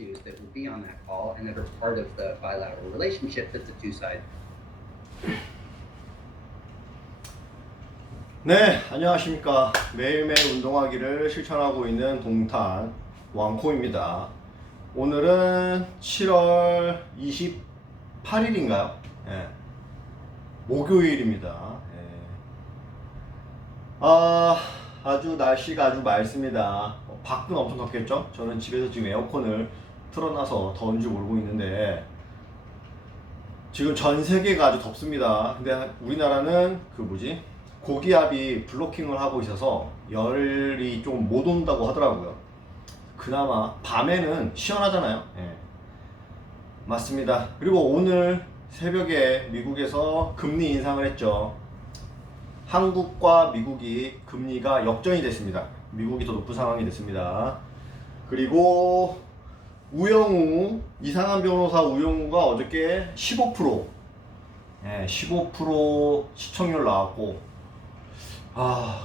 issues that will be on that call and that are part of the bilateral relationship that the two sides. 네, 안녕하십니까. 매일매일 운동하기를 실천하고 있는 동탄 왕콩입니다. 오늘은 7월 28일인가요? 예, 목요일입니다. 예. 아주 날씨가 아주 맑습니다. 밖은 엄청 덥겠죠? 저는 집에서 지금 에어컨을 틀어놔서 더운지 모르고 있는데 지금 전 세계가 아주 덥습니다. 근데 우리나라는 고기압이 블로킹을 하고 있어서 열이 좀 못 온다고 하더라고요. 그나마 밤에는 시원하잖아요. 예. 맞습니다. 그리고 오늘 새벽에 미국에서 금리 인상을 했죠. 한국과 미국이 금리가 역전이 됐습니다. 미국이 더 높은 상황이 됐습니다. 그리고 우영우, 이상한 변호사 우영우가 어저께 15% 15% 시청률 나왔고,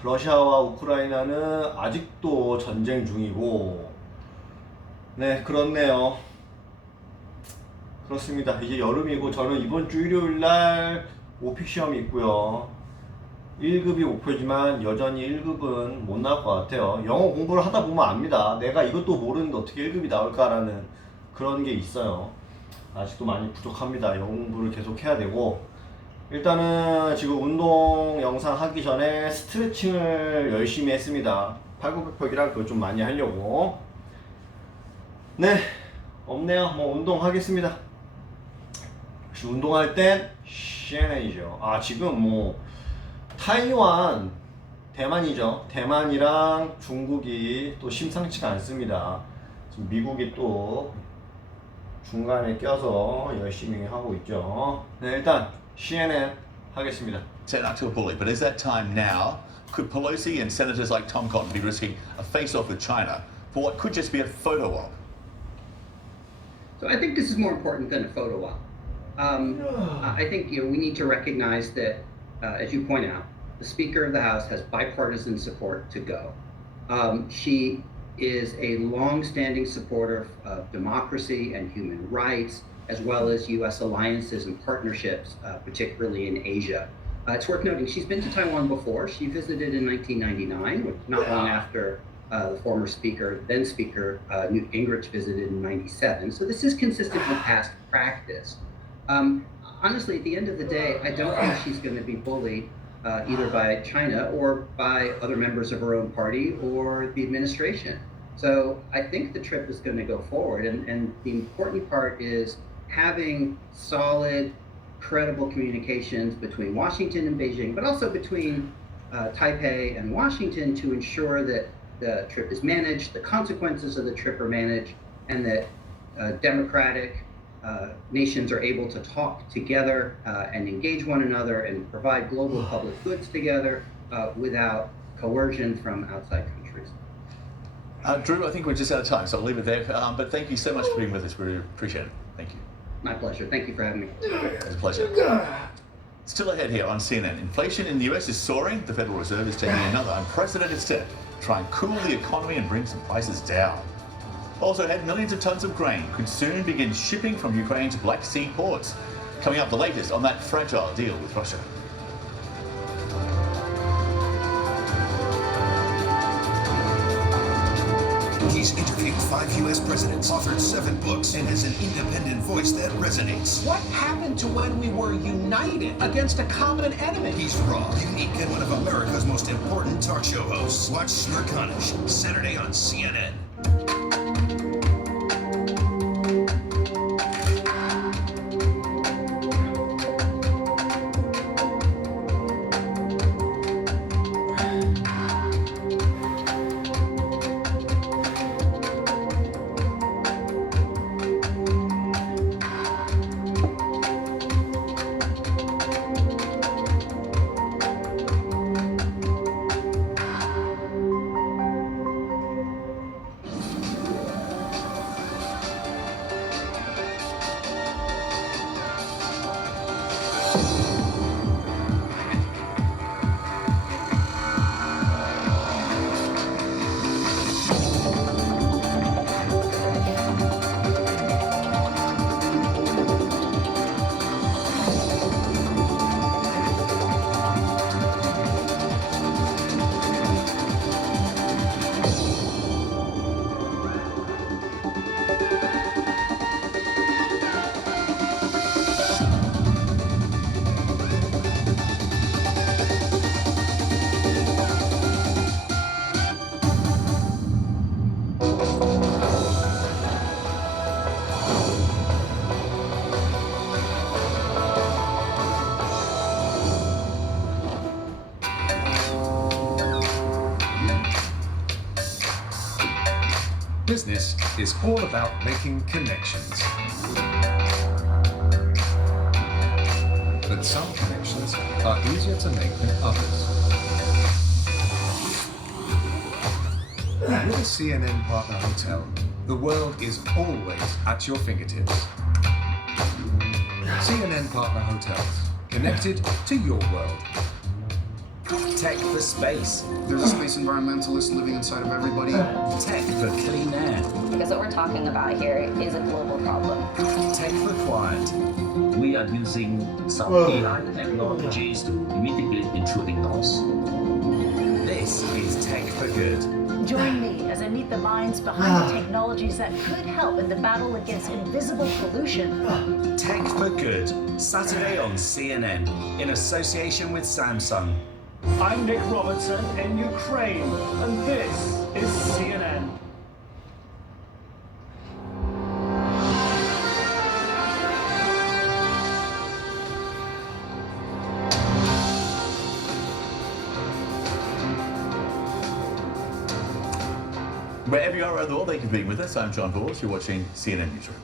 러시아와 우크라이나는 아직도 전쟁 중이고, 네, 그렇네요. 그렇습니다. 이제 여름이고, 저는 이번 주 일요일날 오픽 시험이 있고요. 1급이 목표지만 여전히 1급은 못 나올 것 같아요. 영어 공부를 하다 보면 압니다. 내가 이것도 모르는데 어떻게 1급이 나올까라는 그런 게 있어요. 아직도 많이 부족합니다. 영어 공부를 계속 해야 되고, 일단은 지금 운동 영상 하기 전에 스트레칭을 열심히 했습니다. 팔굽혀펴기랑 그걸 좀 많이 하려고. 네, 없네요. 뭐 운동하겠습니다. 역시 운동할 땐 셰넨이죠. 지금 뭐 타이완, 대만이죠. 대만이랑 중국이 또 심상치가 않습니다. 지금 미국이 또 중간에 껴서 열심히 하고 있죠. 네, 일단 CNN 하겠습니다. Set up to a bully, but is that time now? Could Pelosi and senators like Tom Cotton be risking a face-off with China for what could just be a photo op? So I think this is more important than a photo op. I think we need to recognize that, as you point out, the Speaker of the House has bipartisan support to go. She is a long-standing supporter of democracy and human rights, as well as U.S. alliances and partnerships, particularly in Asia. It's worth noting she's been to Taiwan before. She visited in 1999, not long after the former speaker, then Speaker Newt Gingrich visited in 97. So this is consistent with past practice. Honestly, at the end of the day, I don't think she's going to be bullied either by China or by other members of her own party or the administration. So I think the trip is going to go forward. And the important part is having solid, credible communications between Washington and Beijing, but also between Taipei and Washington to ensure that the trip is managed, the consequences of the trip are managed, and that democratic nations are able to talk together and engage one another and provide global public goods together without coercion from outside countries. Drew, I think we're just out of time, so I'll leave it there. But thank you so much for being with us. We really appreciate it. Thank you. My pleasure. Thank you for having me. It's a pleasure. Still ahead here on CNN. Inflation in the US is soaring. The Federal Reserve is taking another unprecedented step to try and cool the economy and bring some prices down. Also ahead, millions of tons of grain could soon begin shipping from Ukraine's Black Sea ports. Coming up, the latest on that fragile deal with Russia. He's interviewed 5 U.S. presidents, authored 7 books, and has an independent voice that resonates. What happened to when we were united against a common enemy? He's raw, unique, and one of America's most important talk show hosts. Watch Su영하는, Saturday on CNN. business is all about making connections. But some connections are easier to make than others. With a CNN partner hotel, the world is always at your fingertips. CNN partner hotels, connected to your world. Tech for space. There's a space environmentalist living inside of everybody. Tech for clean air. Because what we're talking about here is a global problem. Tech for quiet. We are using some AI technologies to mitigate intrusive noise. This is Tech for Good. Join me as I meet the minds behind the technologies that could help in the battle against invisible pollution. Tech for Good, Saturday on CNN, in association with Samsung. I'm Nick Robertson in Ukraine, and this is CNN. Wherever you are around the world, thank you for being with us. I'm John Bors. You're watching CNN Newsroom.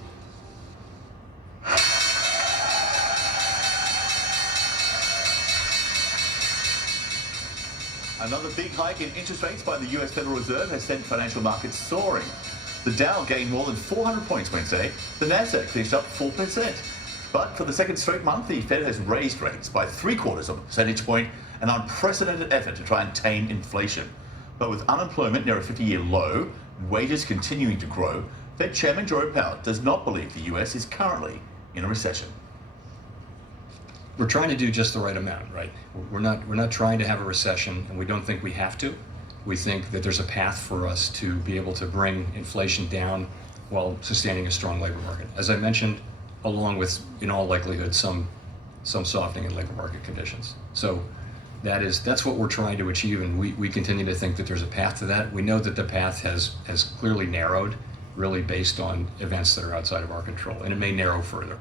Another big hike in interest rates by the US Federal Reserve has sent financial markets soaring. The Dow gained more than 400 points Wednesday. The Nasdaq finished up 4%. But for the second straight month, the Fed has raised rates by 0.75 of a percentage point, an unprecedented effort to try and tame inflation. But with unemployment near a 50-year low and wages continuing to grow, Fed Chairman Jerome Powell does not believe the US is currently in a recession. We're trying to do just the right amount, right? We're not trying to have a recession, and we don't think we have to. We think that there's a path for us to be able to bring inflation down while sustaining a strong labor market. As I mentioned, along with, in all likelihood, some softening in labor market conditions. So that's what we're trying to achieve, and we continue to think that there's a path to that. We know that the path has clearly narrowed, really based on events that are outside of our control, and it may narrow further.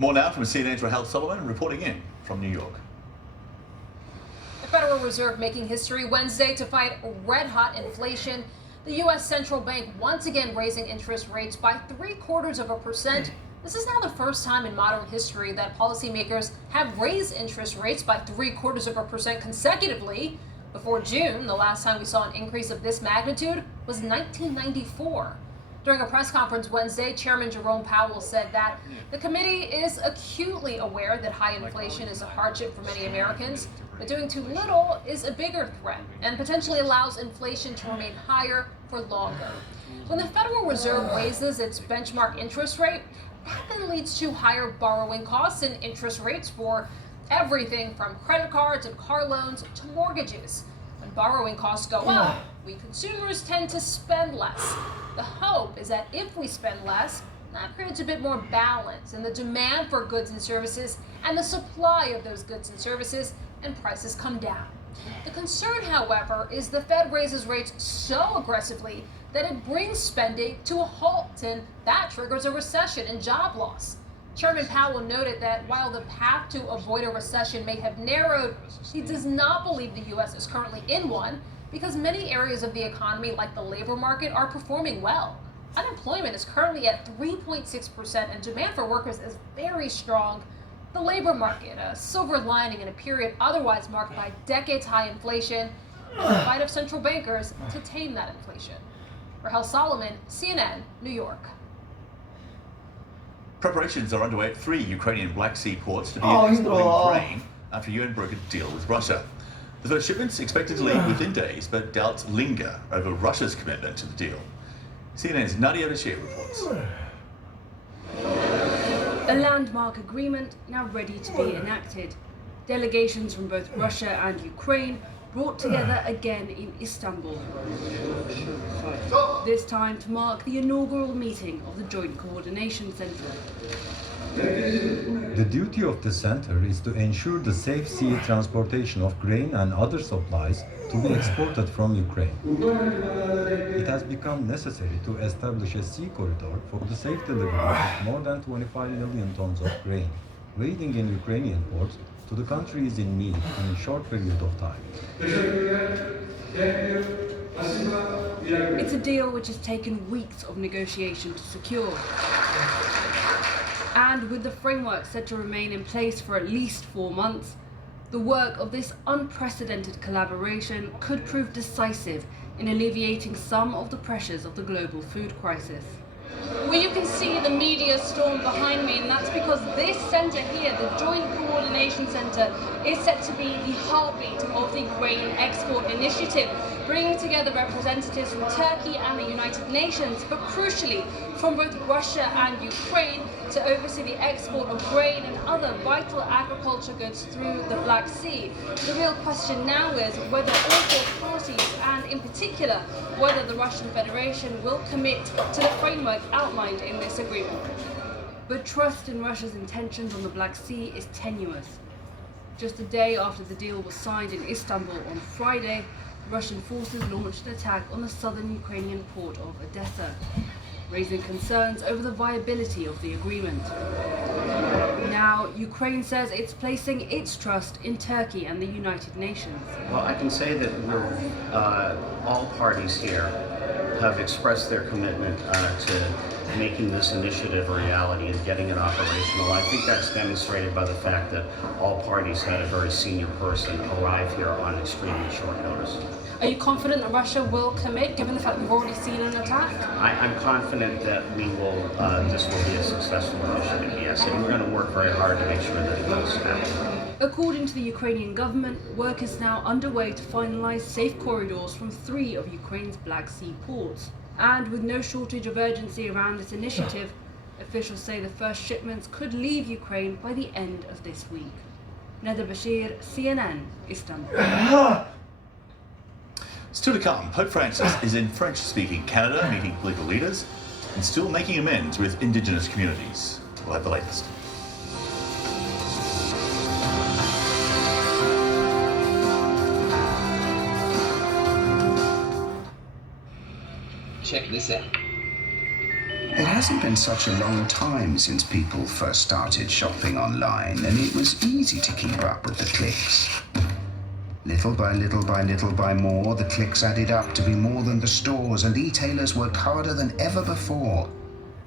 More now from CNN's Rahel Solomon reporting in from New York. The Federal Reserve making history Wednesday to fight red-hot inflation. The U.S. Central Bank once again raising interest rates by 0.75%. This is now the first time in modern history that policymakers have raised interest rates by 0.75% consecutively. Before June, the last time we saw an increase of this magnitude was 1994. During a press conference Wednesday, Chairman Jerome Powell said that the committee is acutely aware that high inflation is a hardship for many Americans, but doing too little is a bigger threat and potentially allows inflation to remain higher for longer. When the Federal Reserve raises its benchmark interest rate, that then leads to higher borrowing costs and interest rates for everything from credit cards and car loans to mortgages. When borrowing costs go up, we consumers tend to spend less. The hope is that if we spend less, that creates a bit more balance in the demand for goods and services and the supply of those goods and services, and prices come down. The concern, however, is the Fed raises rates so aggressively that it brings spending to a halt, and that triggers a recession and job loss. Chairman Powell noted that while the path to avoid a recession may have narrowed, he does not believe the U.S. is currently in one because many areas of the economy, like the labor market, are performing well. Unemployment is currently at 3.6%, and demand for workers is very strong. The labor market, a silver lining in a period otherwise marked by decades-high inflation, and the fight of central bankers to tame that inflation. Rahel Solomon, CNN, New York. Preparations are underway at 3 Ukrainian Black Sea ports to be exporting grain after UN broke a deal with Russia. The first shipments expected to leave within days, but doubts linger over Russia's commitment to the deal. CNN's Nadia Bashir reports. A landmark agreement now ready to be enacted. Delegations from both Russia and Ukraine brought together again in Istanbul. This time to mark the inaugural meeting of the Joint Coordination Centre. The duty of the center is to ensure the safe sea transportation of grain and other supplies to be exported from Ukraine. It has become necessary to establish a sea corridor for the safe delivery of more than 25 million tons of grain, waiting in Ukrainian ports to the countries in need in a short period of time. It's a deal which has taken weeks of negotiation to secure. And with the framework set to remain in place for at least 4 months, the work of this unprecedented collaboration could prove decisive in alleviating some of the pressures of the global food crisis. Well, you can see the media storm behind me, and that's because this centre here, the Joint Coordination Centre, is set to be the heartbeat of the Grain Export Initiative, bringing together representatives from Turkey and the United Nations, but crucially from both Russia and Ukraine, to oversee the export of grain and other vital agriculture goods through the Black Sea. The real question now is whether all four parties, and in particular whether the Russian Federation, will commit to the framework outlined in this agreement. But trust in Russia's intentions on the Black Sea is tenuous. Just a day after the deal was signed in Istanbul on Friday, Russian forces launched an attack on the southern Ukrainian port of Odessa, raising concerns over the viability of the agreement. Now, Ukraine says it's placing its trust in Turkey and the United Nations. Well, I can say that all parties here have expressed their commitment to making this initiative a reality and getting it operational. I think that's demonstrated by the fact that all parties had a very senior person arrive here on extremely short notice. Are you confident that Russia will commit, given the fact we've already seen an attack? I'm confident that this will be a successful initiative, yes, and we're going to work very hard to make sure that it does happen. According to the Ukrainian government, work is now underway to finalize safe corridors from 3 of Ukraine's Black Sea ports. And with no shortage of urgency around this initiative, officials say the first shipments could leave Ukraine by the end of this week. Neda Bashir, CNN, Istanbul. Still to come, Pope Francis is in French-speaking Canada meeting political leaders and still making amends with Indigenous communities. We'll have the latest. Check this out. It hasn't been such a long time since people first started shopping online, and it was easy to keep up with the clicks. Little by little by little by more, the clicks added up to be more than the stores, and e-tailers worked harder than ever before,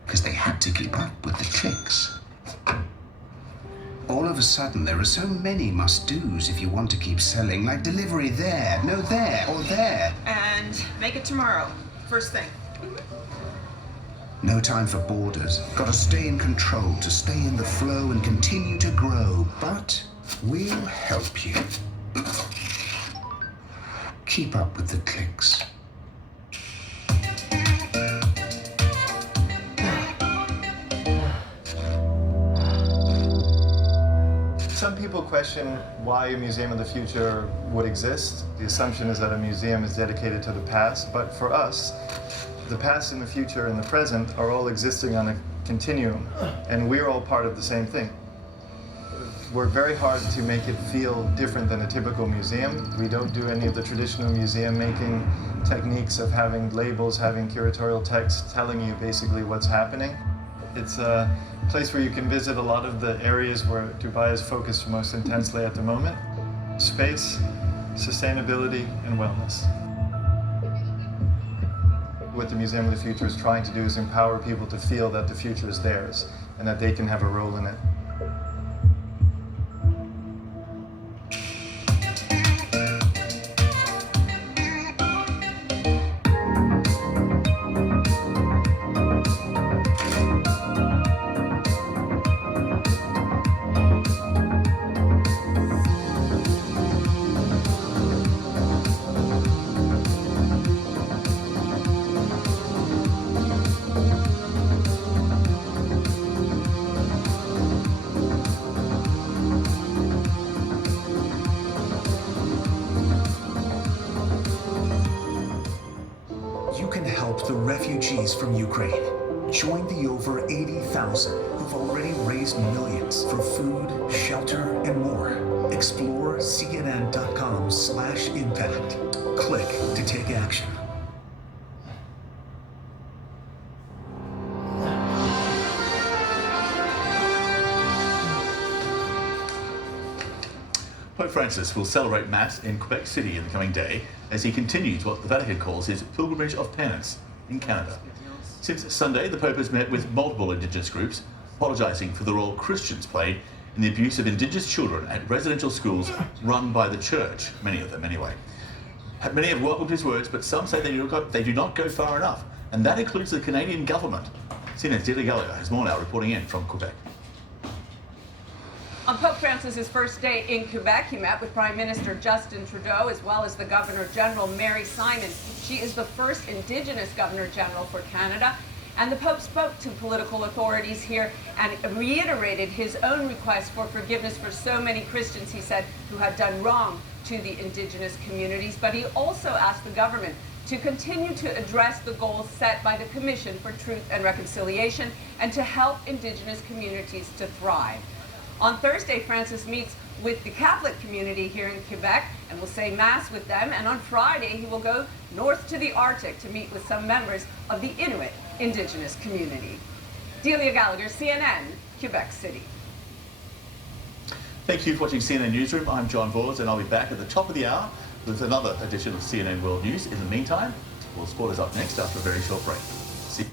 because they had to keep up with the clicks. All of a sudden, there are so many must-dos if you want to keep selling, like delivery there, no there, or there. And make it tomorrow, first thing. No time for borders. Gotta stay in control to stay in the flow and continue to grow. But we'll help you. Keep up with the clicks. Some people question why a museum of the future would exist. The assumption is that a museum is dedicated to the past, but for us, the past and the future and the present are all existing on a continuum, and we're all part of the same thing. Work very hard to make it feel different than a typical museum. We don't do any of the traditional museum making techniques of having labels, having curatorial text telling you basically what's happening. It's a place where you can visit a lot of the areas where Dubai is focused most intensely at the moment. Space, sustainability, and wellness. What the Museum of the Future is trying to do is empower people to feel that the future is theirs and that they can have a role in it. The refugees from Ukraine. Join the over 80,000 who've already raised millions for food, shelter, and more. Explore cnn.com/impact. Click to take action. Pope Francis will celebrate Mass in Quebec City in the coming day as he continues what the Vatican calls his pilgrimage of penance in Canada. Since Sunday, the Pope has met with multiple Indigenous groups, apologising for the role Christians played in the abuse of Indigenous children at residential schools run by the Church, many of them anyway. Many have welcomed his words, but some say they do not go far enough, and that includes the Canadian government. CNN's Delia Gallagher has more now, reporting in from Quebec. On Pope Francis's first day in Quebec, he met with Prime Minister Justin Trudeau as well as the Governor General Mary Simon. She is the first Indigenous Governor General for Canada. And the Pope spoke to political authorities here and reiterated his own request for forgiveness for so many Christians, he said, who had done wrong to the Indigenous communities. But he also asked the government to continue to address the goals set by the Commission for Truth and Reconciliation and to help Indigenous communities to thrive. On Thursday, Francis meets with the Catholic community here in Quebec and will say Mass with them. And on Friday, he will go north to the Arctic to meet with some members of the Inuit Indigenous community. Delia Gallagher, CNN, Quebec City. Thank you for watching CNN Newsroom. I'm John Vors, and I'll be back at the top of the hour with another edition of CNN World News. In the meantime, World Sport is up next after a very short break. See you.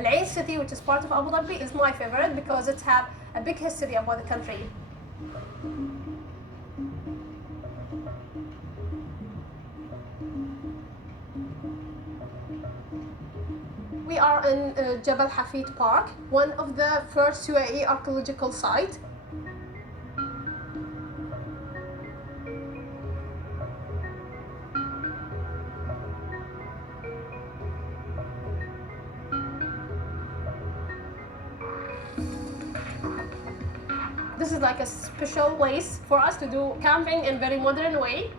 Al City, which is part of Abu Dhabi, is my favorite because it has a big history about the country. We are in Jabal Hafid Park, one of the first UAE archaeological sites. This is like a special place for us to do camping in a very modern way.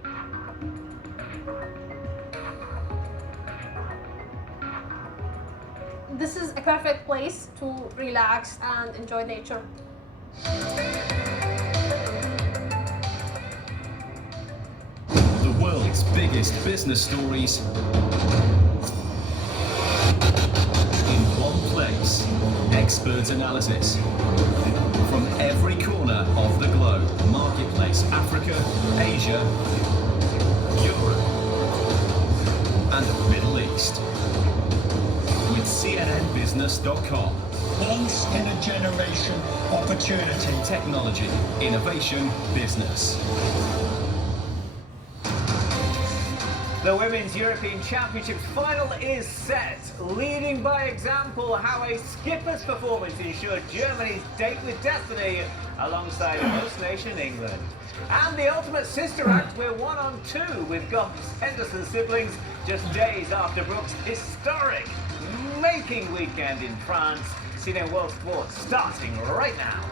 This is a perfect place to relax and enjoy nature. The world's biggest business stories in one place. Expert analysis from every corner of the globe. Marketplace, Africa, Asia, Europe, and the Middle East. With CNNBusiness.com. Once in a generation opportunity. Technology, innovation, business. The Women's European Championships final is set. Leading by example, how a skipper's performance ensured Germany's date with destiny alongside host nation England. And the ultimate sister act, we're 1-on-2 with golf's Henderson siblings just days after Brooks' historic making weekend in France. CNN World Sport starting right now.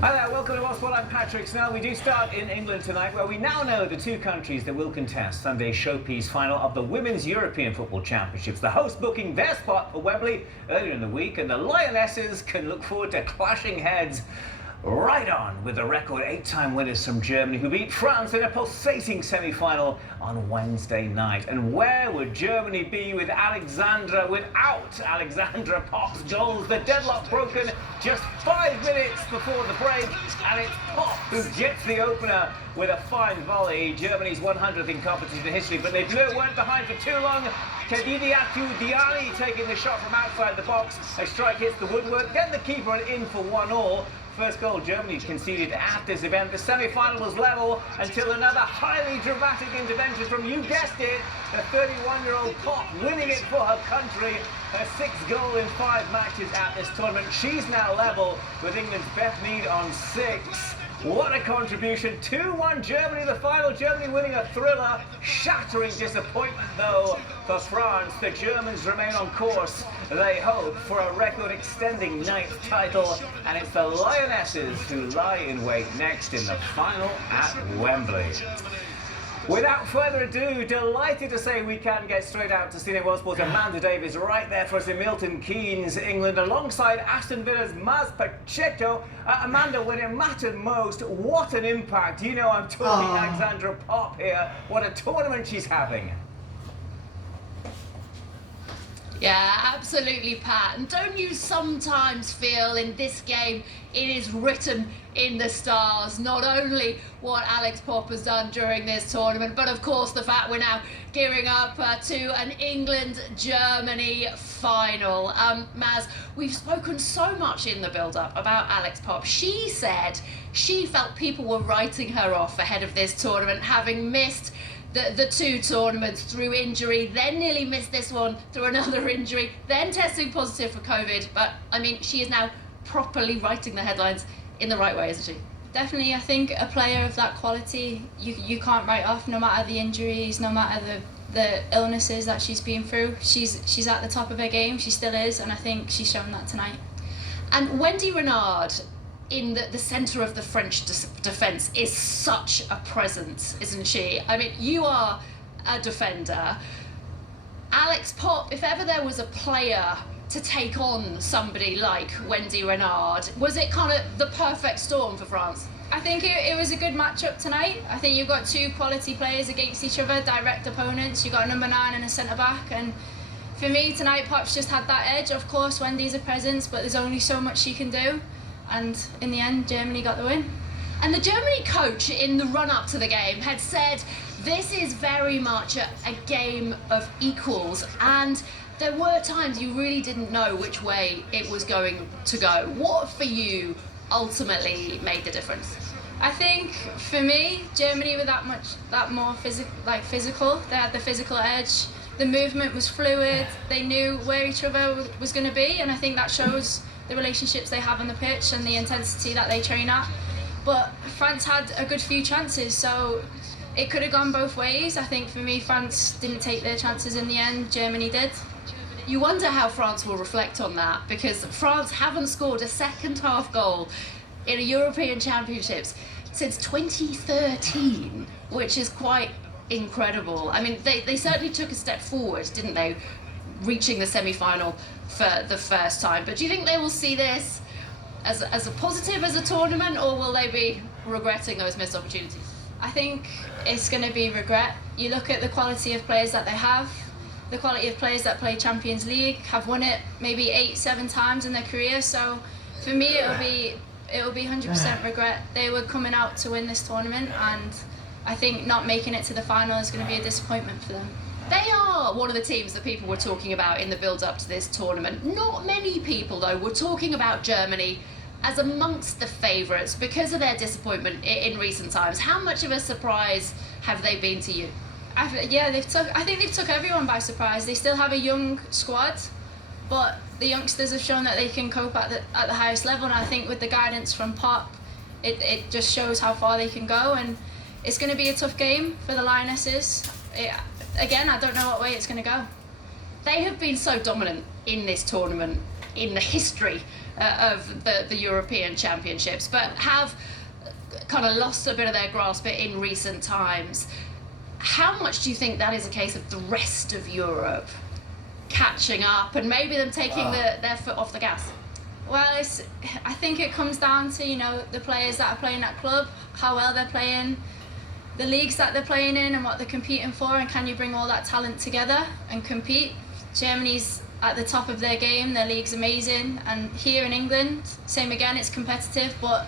Hi there, welcome to World Sport. I'm Patrick Snell. We do start in England tonight, where we now know the two countries that will contest Sunday's showpiece final of the Women's European Football Championships. The host booking their spot for Wembley earlier in the week, and the Lionesses can look forward to clashing heads right on with the record 8-time winners from Germany, who beat France in a pulsating semi-final on Wednesday night. And where would Germany be without Alexandra Pop's goals? The deadlock broken just 5 minutes before the break, and it's Pop who gets the opener with a fine volley. Germany's 100th in competition history, but they weren't behind for too long. Kedidiatu Diani taking the shot from outside the box. A strike hits the woodwork, then the keeper in for 1-1. First goal Germany conceded at this event. The semi-final was level until another highly dramatic intervention from, you guessed it, the 31-year-old Pop winning it for her country. Her 6th goal in 5 matches at this tournament. She's now level with England's Beth Mead on 6. What a contribution. 2-1 Germany, the final. Germany winning a thriller. Shattering disappointment, though, for France. The Germans remain on course. They hope for a record-extending 9th title. And it's the Lionesses who lie in wait next in the final at Wembley. Without further ado, delighted to say we can get straight out to CNN World Sports. Amanda Davies right there for us in Milton Keynes, England, alongside Aston Villa's Maz Pacheco. Amanda, when it mattered most, what an impact. You know I'm talking Alexandra Popp here. What a tournament she's having. Yeah, absolutely, Pat. And don't you sometimes feel in this game it is written in the stars, not only what Alex Popp has done during this tournament, but of course the fact we're now gearing up to an England-Germany final. Maz, we've spoken so much in the build-up about Alex Popp. She said she felt people were writing her off ahead of this tournament, having missed the 2 tournaments through injury, then nearly missed this one through another injury, then testing positive for COVID. But, I mean, she is now properly writing the headlines in the right way, isn't she? Definitely. I think a player of that quality, you can't write off, no matter the injuries, no matter the illnesses that she's been through. She's at the top of her game, she still is, and I think she's shown that tonight. And Wendy Renard, in the centre of the French defence, is such a presence, isn't she? I mean, you are a defender. Alex Popp, if ever there was a player to take on somebody like Wendy Renard, was it kind of the perfect storm for France? I think it was a good matchup tonight. I think you've got 2 quality players against each other, direct opponents. You've got a number 9 and a centre-back, and for me tonight, Pop's just had that edge. Of course, Wendy's a presence, but there's only so much she can do. And in the end, Germany got the win. And the Germany coach in the run-up to the game had said, this is very much a game of equals. And there were times you really didn't know which way it was going to go. What for you ultimately made the difference? I think for me, Germany were that more physical. They had the physical edge. The movement was fluid. They knew where each other was going to be, and I think that shows the relationships they have on the pitch and the intensity that they train at. But France had a good few chances, so it could have gone both ways. I think for me, France didn't take their chances in the end, Germany did. You wonder how France will reflect on that, because France haven't scored a second half goal in a European Championships since 2013, which is quite incredible. I mean, they certainly took a step forward, didn't they, reaching the semi-final for the first time. But do you think they will see this as a positive as a tournament, or will they be regretting those missed opportunities? I think it's going to be regret. You look at the quality of players that they have, the quality of players that play Champions League, have won it maybe 8-7 times in their career. So for me, it'll be 100% regret. They were coming out to win this tournament, and I think not making it to the final is going to be a disappointment for them. They are one of the teams that people were talking about in the build-up to this tournament. Not many people, though, were talking about Germany as amongst the favourites because of their disappointment in recent times. How much of a surprise have they been to you? I think they've took everyone by surprise. They still have a young squad, but the youngsters have shown that they can cope at the highest level, and I think with the guidance from Pop, it just shows how far they can go, and it's going to be a tough game for the Lionesses. Again, I don't know what way it's going to go. They have been so dominant in this tournament, in the history of the European Championships, but have kind of lost a bit of their grasp in recent times. How much do you think that is a case of the rest of Europe catching up and maybe them taking their foot off the gas? Well, I think it comes down to, the players that are playing at club, how well they're playing, the leagues that they're playing in and what they're competing for, and can you bring all that talent together and compete? Germany's at the top of their game, their league's amazing, and here in England, same again, it's competitive, but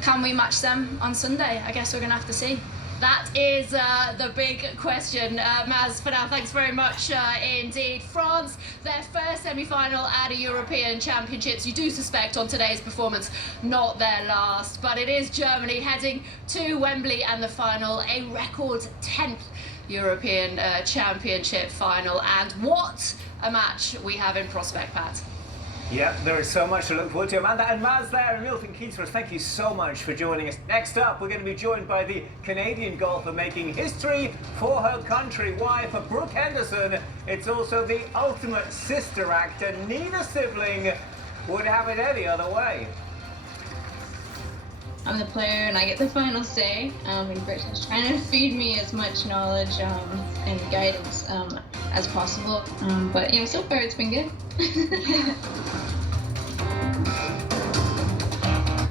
can we match them on Sunday? I guess we're going to have to see. That is the big question. Maz, for now, thanks very much indeed. France, their first semi-final at a European Championships. You do suspect on today's performance, not their last. But it is Germany heading to Wembley and the final, a record 10th European Championship final. And what a match we have in prospect, Pat. Yeah, there is so much to look forward to. Amanda and Maz there, and Milton Keynes for us. Thank you so much for joining us. Next up, we're going to be joined by the Canadian golfer making history for her country. Why? For Brooke Henderson, it's also the ultimate sister act, and neither sibling would have it any other way. I'm the player and I get the final say, and Britain's trying to feed me as much knowledge and guidance as possible. But you know, so far it's been good.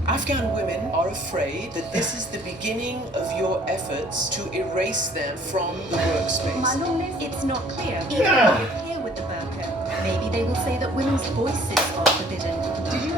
Afghan women are afraid that this is the beginning of your efforts to erase them from the workspace. My long list, it's not clear. Even here with the burqa, maybe they will say that women's voices are forbidden. Did you